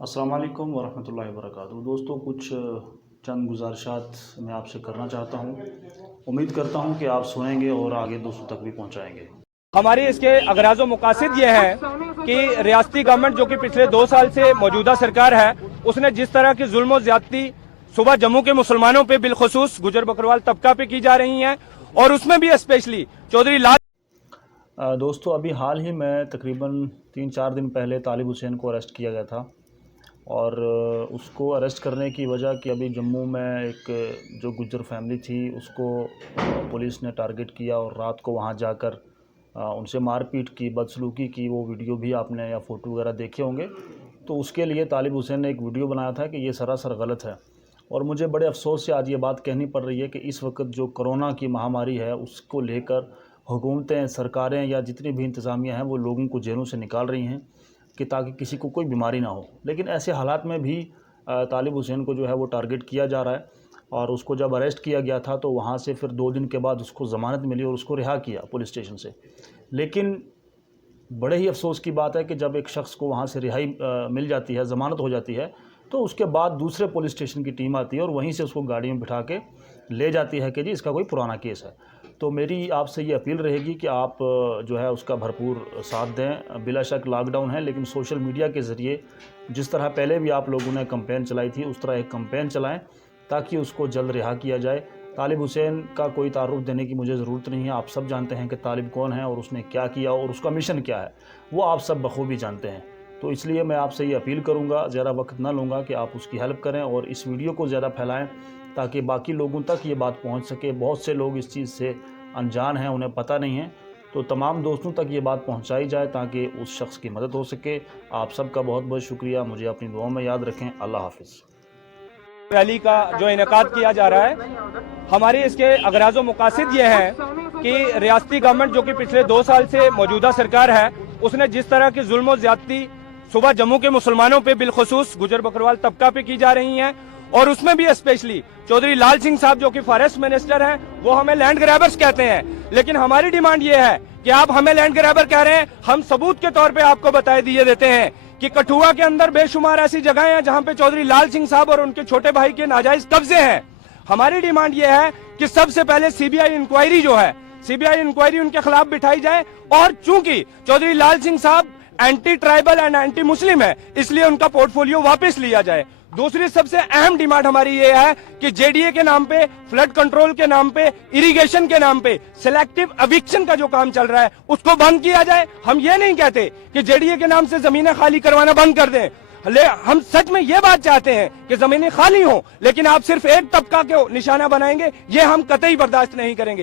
अस्सलाम वालेकुम वरहमतुल्लाहि वबरकातुहू। दोस्तों, कुछ चंद गुजारिशात मैं आपसे करना चाहता हूँ। उम्मीद करता हूँ कि आप सुनेंगे और आगे दूसरों तक भी पहुँचाएंगे। हमारी इसके अगराज़ो मकासद ये है कि रियासती गवर्नमेंट जो कि पिछले 2 साल से मौजूदा सरकार है, उसने जिस तरह की जुल्म और ज्यादती सुबह जम्मू के मुसलमानों पे बिलखुसूस गुजर बकरवाल तबका पे की जा रही हैं, और उसमें भी स्पेशली चौधरी लाल दोस्तों, अभी हाल ही में तकरीबन 3-4 दिन पहले तालिब हुसैन को अरेस्ट किया गया था। और उसको अरेस्ट करने की वजह कि अभी जम्मू में एक जो गुज्जर फैमिली थी उसको पुलिस ने टारगेट किया और रात को वहाँ जाकर उनसे मारपीट की, बदसलूकी की। वो वीडियो भी आपने या फ़ोटो वगैरह देखे होंगे। तो उसके लिए तालिब हुसैन ने एक वीडियो बनाया था कि ये सरासर गलत है। और मुझे बड़े अफसोस से आज ये बात कहनी पड़ रही है कि इस वक्त जो कोरोना की महामारी है उसको लेकर हुकूमतें, सरकारें या जितनी भी इंतज़ामिया हैं वो लोगों को जेलों से निकाल रही हैं कि ताकि किसी को कोई बीमारी ना हो। लेकिन ऐसे हालात में भी तालिब हुसैन को जो है वो टारगेट किया जा रहा है। और उसको जब अरेस्ट किया गया था तो वहाँ से फिर 2 दिन के बाद उसको ज़मानत मिली और उसको रिहा किया पुलिस स्टेशन से। लेकिन बड़े ही अफसोस की बात है कि जब एक शख्स को वहाँ से रिहाई मिल जाती है, ज़मानत हो जाती है, तो उसके बाद दूसरे पुलिस स्टेशन की टीम आती है और वहीं से उसको गाड़ी में बिठा के ले जाती है कि जी इसका कोई पुराना केस है। तो मेरी आपसे ये अपील रहेगी कि आप जो है उसका भरपूर साथ दें। बिला शक लॉकडाउन है, लेकिन सोशल मीडिया के ज़रिए जिस तरह पहले भी आप लोगों ने कैंपेन चलाई थी उस तरह एक कैंपेन चलाएं ताकि उसको जल्द रिहा किया जाए। तालिब हुसैन का कोई तारुफ देने की मुझे ज़रूरत नहीं है। आप सब जानते हैं कि तालिब कौन है और उसने क्या किया और उसका मिशन क्या है, वो आप सब बखूबी जानते हैं। तो इसलिए मैं आपसे ये अपील करूँगा, ज़्यादा वक्त ना लूँगा, कि आप उसकी हेल्प करें और इस वीडियो को ज़्यादा फैलाएं ताकि बाकी लोगों तक ये बात पहुँच सके। बहुत से लोग इस चीज़ से अनजान हैं, उन्हें पता नहीं है। तो तमाम दोस्तों तक ये बात पहुँचाई जाए ताकि उस शख्स की मदद हो सके। आप सबका बहुत बहुत शुक्रिया। मुझे अपनी दुआओं में याद रखें। अल्लाह हाफिज़। रैली का जो इनेकाद किया जा रहा है, हमारी इसके अगराज़ो मकासद ये है कि रियासती गवर्नमेंट जो कि पिछले 2 साल से मौजूदा सरकार है, उसने जिस तरह की जुल्म और ज्यादती सुबह जम्मू के मुसलमानों पे बिलखुसूस गुजर बकरवाल तबका पे की जा रही हैं, और उसमें भी स्पेशली चौधरी लाल सिंह साहब जो कि फॉरेस्ट मिनिस्टर हैं, वो हमें लैंड ग्रैबर्स कहते हैं। लेकिन हमारी डिमांड ये है कि आप हमें लैंड ग्रैबर कह रहे हैं, हम सबूत के तौर पे आपको बताए दिए देते हैं कि कठुआ के अंदर बेशुमार ऐसी जगहें हैं जहां पे चौधरी लाल सिंह साहब और उनके छोटे भाई के नाजायज कब्जे हैं। हमारी डिमांड ये है कि सबसे पहले सीबीआई इंक्वायरी जो है, सीबीआई इंक्वायरी उनके खिलाफ बिठाई जाए। और चूंकि चौधरी लाल सिंह साहब anti tribal and anti Muslim है, इसलिए उनका पोर्टफोलियो वापस लिया जाए। दूसरी सबसे अहम डिमांड हमारी ये है कि जेडीए के नाम पे, फ्लड कंट्रोल के नाम पे, इरिगेशन के नाम पे सिलेक्टिव एविक्शन का जो काम चल रहा है उसको बंद किया जाए। हम ये नहीं कहते कि जेडीए के नाम से जमीनें खाली करवाना बंद कर दें, हम सच में ये बात चाहते हैं कि जमीनें खाली हों, लेकिन आप सिर्फ एक तबका को निशाना बनाएंगे, ये हम कतई बर्दाश्त नहीं करेंगे।